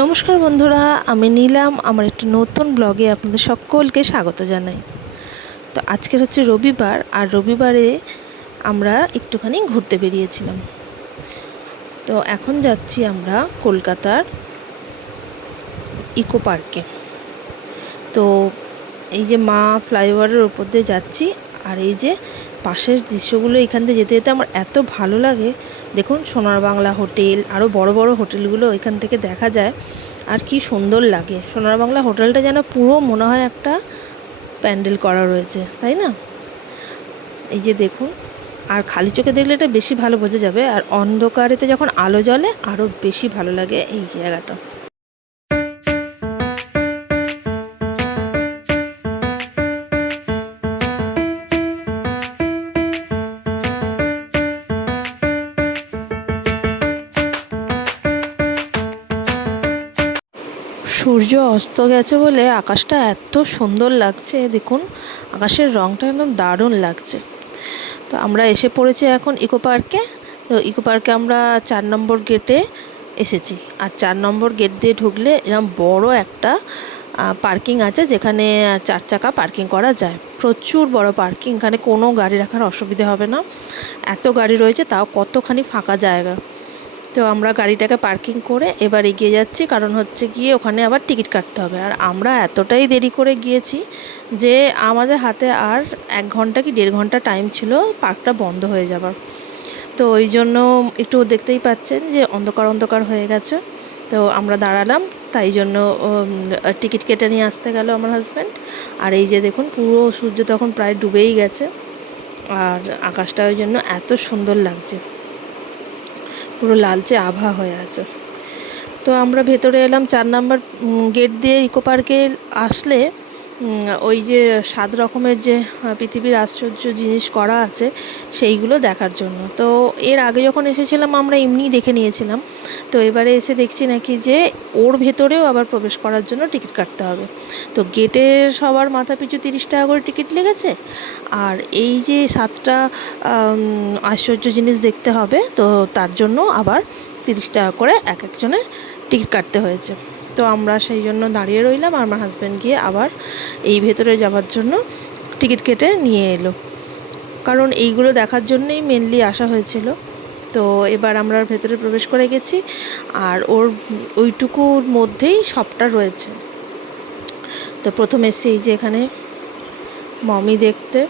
নমস্কার বন্ধুরা, আমি নীলাম। আমার একটি নতুন ব্লগে আপনাদের সকলকে স্বাগত জানাই। তো আজকের হচ্ছে রবিবার, আর রবিবারে আমরা একটুখানি ঘুরতে বেরিয়েছিলাম। তো এখন যাচ্ছি আমরা কলকাতার ইকো পার্কে। তো এই যে মা ফ্লাইওভারের ওপর দিয়ে যাচ্ছি, আর এই যে পাশের দৃশ্যগুলো এখান থেকে যেতে যেতে আমার এত ভালো লাগে। দেখুন, সোনার বাংলা হোটেল, আরও বড় বড় হোটেলগুলো এখান থেকে দেখা যায়। আর কি সুন্দর লাগে! সোনার বাংলা হোটেলটা যেন পুরো মনে হয় একটা প্যান্ডেল করা রয়েছে, তাই না? এই যে দেখুন, আর খালি চোখে দেখলে এটা বেশি ভালো বোঝা যাবে, আর অন্ধকারেতে যখন আলো জ্বলে আরও বেশি ভালো লাগে এই জায়গাটা। সূর্য অস্ত গেছে বলে আকাশটা এত সুন্দর লাগছে। দেখুন, আকাশের রঙটা একদম দারুণ লাগছে। তো আমরা এসে পড়েছি এখন ইকো পার্কে। তো ইকো পার্কে আমরা 4 নম্বর গেটে এসেছি। আর 4 নম্বর গেট দিয়ে ঢুকলে এরকম বড় একটা পার্কিং আছে, যেখানে 4 চাকা পার্কিং করা যায়। প্রচুর বড় পার্কিং, এখানে কোনো গাড়ি রাখার অসুবিধা হবে না। এত গাড়ি রয়েছে, তাও কতখানি ফাঁকা জায়গা। তো আমরা গাড়িটাকে পার্কিং করে এবার এগিয়ে যাচ্ছি, কারণ হচ্ছে গিয়ে ওখানে আবার টিকিট কাটতে হবে। আর আমরা এতটাই দেরি করে গিয়েছি যে আমাদের হাতে আর 1 ঘন্টা কি 1.5 ঘন্টা টাইম ছিল পার্কটা বন্ধ হয়ে যাবার। তো ওই জন্য একটু দেখতেই পাচ্ছেন যে অন্ধকার অন্ধকার হয়ে গেছে। তো আমরা দাঁড়ালাম, তাই জন্য টিকিট কেটে নিয়ে আসতে গেল আমার হাজব্যান্ড। আর এই যে দেখুন, পুরো সূর্য তখন প্রায় ডুবেই গেছে, আর আকাশটা ওই জন্য এত সুন্দর লাগছে, পুরো লালচে আভা হয়ে আছে। তো আমরা ভেতরে এলাম 4 নাম্বার গেট দিয়ে। ইকো পার্কে আসলে ওই যে 7 রকমের যে পৃথিবীর আশ্চর্য জিনিস করা আছে সেইগুলো দেখার জন্য। তো এর আগে যখন এসেছিলাম আমরা এমনিই দেখে নিয়েছিলাম। তো এবারে এসে দেখছি নাকি যে ওর ভেতরেও আবার প্রবেশ করার জন্য টিকিট কাটতে হবে। তো গেটে সবার মাথা পিছু 30 টাকা করে টিকিট লেগেছে। আর এই যে 7টা আশ্চর্য জিনিস দেখতে হবে, তো তার জন্য আবার 30 টাকা করে এক একজনের টিকিট কাটতে হয়েছে। তো আমরা সেই জন্য দাঁড়িয়ে রইলাম, আর আমার হাজব্যান্ড গিয়ে আবার এই ভেতরে যাওয়ার জন্য টিকিট কেটে নিয়ে এলো, কারণ এইগুলো দেখার জন্যই মেনলি আসা হয়েছিল। তো এবার আমরা ভেতরে প্রবেশ করে গেছি, আর ওর ওইটুকুর মধ্যেই সবটা রয়েছে। তো প্রথম এসে এই যে এখানে মমি দেখতে,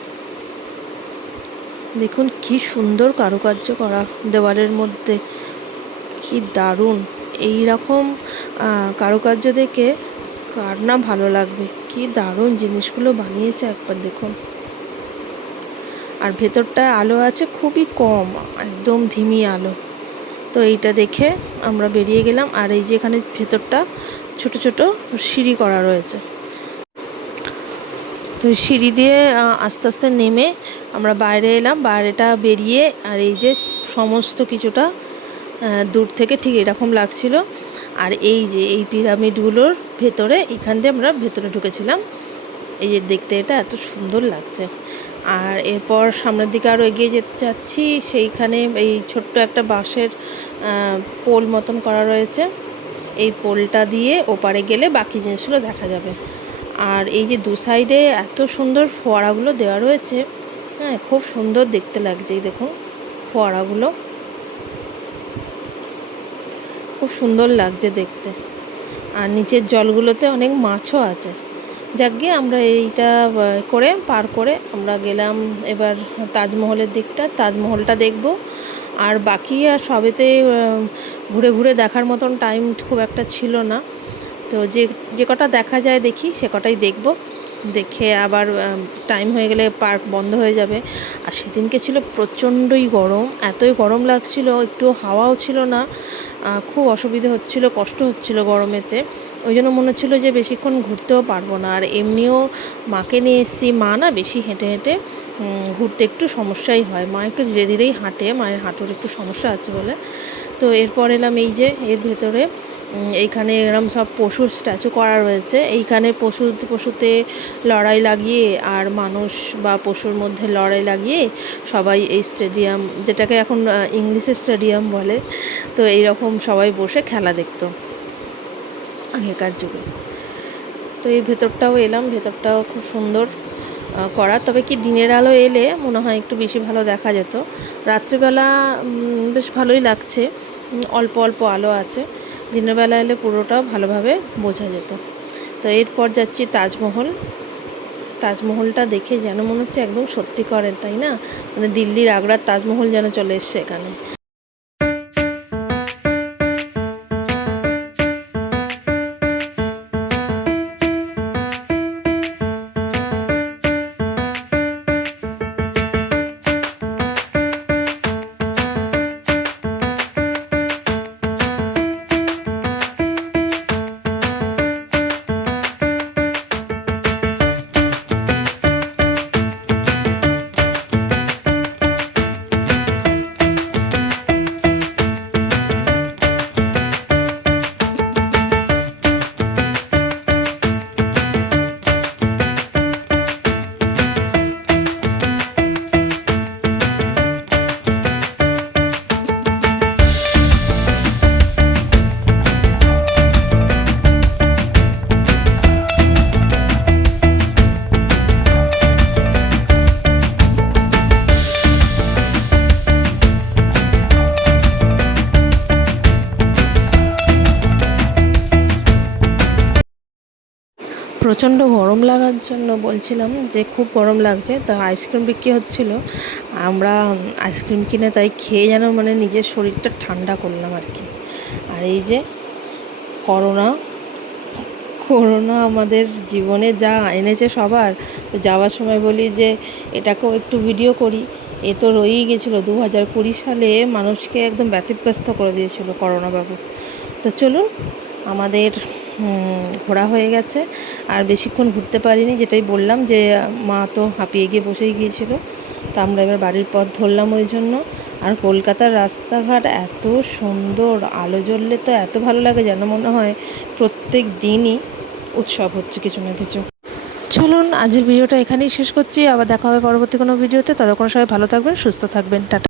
দেখুন কি সুন্দর কারুকার্য করা দেওয়ালের মধ্যে, কি দারুণ! এই রকম কারুকার্য দেখে কার না ভালো লাগবে। কি দারুণ জিনিসগুলো বানিয়েছে একবার দেখুন। আর ভেতরটায় আলো আছে খুবই কম, একদম ধিমি আলো। তো এইটা দেখে আমরা বেরিয়ে গেলাম। আর এই যে এখানে ভেতরটা ছোট ছোট সিঁড়ি করা রয়েছে, তো সিঁড়ি দিয়ে আস্তে আস্তে নেমে আমরা বাইরে এলাম। বাইরেটা বেরিয়ে আর এই যে সমস্ত কিছুটা দূর থেকে ঠিক এরকম লাগছিল। আর এই যে এই পিরামিডগুলোর ভেতরে, এখান দিয়ে আমরা ভেতরে ঢুকেছিলাম। এই যে দেখতে এটা এত সুন্দর লাগছে। আর এরপর সামনের দিকে আরও এগিয়ে যেতে যাচ্ছি, সেইখানে এই ছোট্ট একটা বাঁশের পোল মতন করা রয়েছে। এই পোলটা দিয়ে ওপারে গেলে বাকি জিনিসগুলো দেখা যাবে। আর এই যে দু সাইডে এত সুন্দর ফোয়ারাগুলো দেওয়া রয়েছে, হ্যাঁ, খুব সুন্দর দেখতে লাগছে। এই দেখুন ফোয়ারাগুলো, খুব সুন্দর লাগছে দেখতে। আর নিচের জলগুলোতে অনেক মাছও আছে। যাক গিয়ে আমরা এইটা করে পার করে আমরা গেলাম এবার তাজমহলের দিকটা। তাজমহলটা দেখব, আর বাকি আর সবেতে ঘুরে ঘুরে দেখার মতন টাইম খুব একটা ছিল না। তো যে কটা দেখা যায় দেখি, সে কটাই দেখব। দেখে আবার টাইম হয়ে গেলে পার্ক বন্ধ হয়ে যাবে। আর সেদিনকে ছিল প্রচণ্ডই গরম, এতই গরম লাগছিল, একটু হাওয়াও ছিল না। খুব অসুবিধে হচ্ছিল, কষ্ট হচ্ছিল গরমেতে। ওই জন্য মনে হচ্ছিলো যে বেশিক্ষণ ঘুরতেও পারবো না। আর এমনিও মাকে নিয়ে এসেছি, মা না বেশি হেঁটে হেঁটে ঘুরতে একটু সমস্যাই হয়। মা একটু ধীরে ধীরেই হাঁটে, মায়ের হাঁটুর একটু সমস্যা আছে বলে। তো এরপর এলাম এই যে এর ভেতরে। এইখানে এরম সব পশুর স্ট্যাচু করা রয়েছে। এইখানে পশুতে লড়াই লাগিয়ে, আর মানুষ বা পশুর মধ্যে লড়াই লাগিয়ে সবাই এই স্টেডিয়াম, যেটাকে এখন ইংলিশে স্টেডিয়াম বলে, তো এইরকম সবাই বসে খেলা দেখতো। আগেকার যুগে। তো এই ভেতরটাও এলাম, ভেতরটাও খুব সুন্দর করা, তবে কি দিনের আলো এলে মনে হয় একটু বেশি ভালো দেখা যেত। রাত্রিবেলা বেশ ভালোই লাগছে, অল্প অল্প আলো আছে। দিনের বেলা এলে পুরোটাও ভালোভাবে বোঝা যেত। তো এরপর যাচ্ছি তাজমহল। তাজমহলটা দেখে যেন মনে হচ্ছে একদম সত্যি করেন, তাই না? মানে দিল্লির আগ্রার তাজমহল যেন চলে এসছে এখানে। প্রচণ্ড গরম লাগার জন্য বলছিলাম যে খুব গরম লাগছে, তা আইসক্রিম বিক্রি হচ্ছিল। আমরা আইসক্রিম কিনে তাই খেয়ে যেন মানে নিজের শরীরটা ঠান্ডা করলাম আর কি। আর এই যে করোনা করোনা আমাদের জীবনে যা এনেছে সবার, তো যাওয়ার সময় বলি যে এটাকেও একটু ভিডিও করি। এ তো রয়েই গেছিলো, 2020 সালে মানুষকে একদম ব্যতিব্যস্ত করে দিয়েছিল করোনা বাবু। তো চলুন, আমাদের ঘোরা হয়ে গেছে, আর বেশিক্ষণ ঘুরতে পারিনি, যেটাই বললাম যে মা তো হাঁপিয়ে গিয়ে বসেই গিয়েছিল। তো আমরা এবার বাড়ির পথ ধরলাম ওই জন্য। আর কলকাতার রাস্তাঘাট এত সুন্দর, আলো জ্বললে তো এত ভালো লাগে যেন মনে হয় প্রত্যেক দিনই উৎসব হচ্ছে কিছু না কিছু। চলুন, আজকের ভিডিওটা এখানেই শেষ করছি, আবার দেখা হবে পরবর্তী কোনো ভিডিওতে। ততক্ষণ সবাই ভালো থাকবেন, সুস্থ থাকবেন, টাটা।